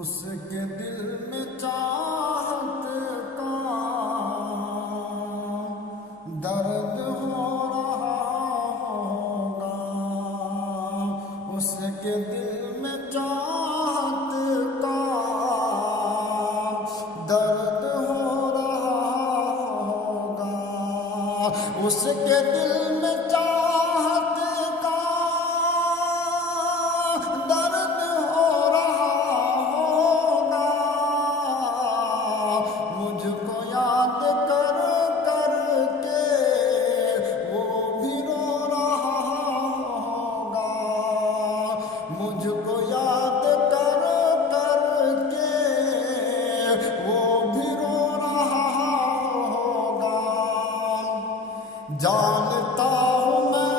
اس کے دل میں چاہت کا درد ہو رہا ہوگا، اس کے دل میں چاہت کا درد ہو رہا ہوگا، اس کے دل میں چاہت کا درد ہو رہا ہوگا، مجھ کو یاد کر کر کے وہ بھی رو رہا ہوگا، مجھ کو یاد کر کر کے وہ بھی رو رہا ہوگا۔ جانتا ہوں میں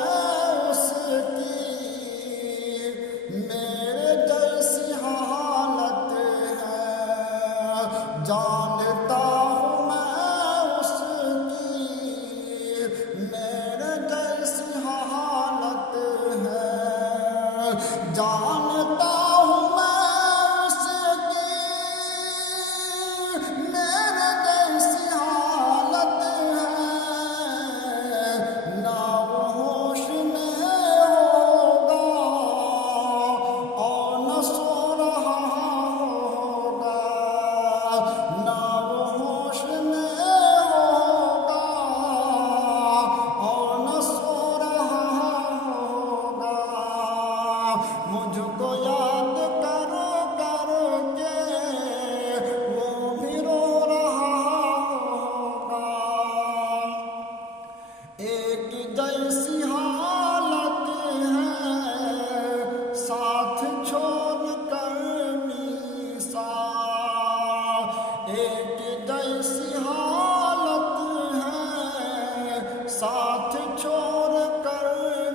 اس کی میرے جیسی حالت ہے، جانتا ہوں میں اس کی میرے جیسی حالت ہے، جانتا ہوں میں اس کی میرے جیسی حالت ہے، نہ وہ ہوش میں ہوگا اور نہ سو رہا ہوگا، نہ وہ ہوش میں ہوگا اور نہ سو رہا ہوگا، مجھ کو یاد کر کر کے وہ بھی رو رہا ہوگا۔ ایک جیسی حالت ہے ساتھ چھوڑ کر میسا، ایک جیسی حالت ہے ساتھ چھوڑ کر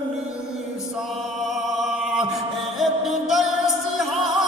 میسا، ایک جیسی حالت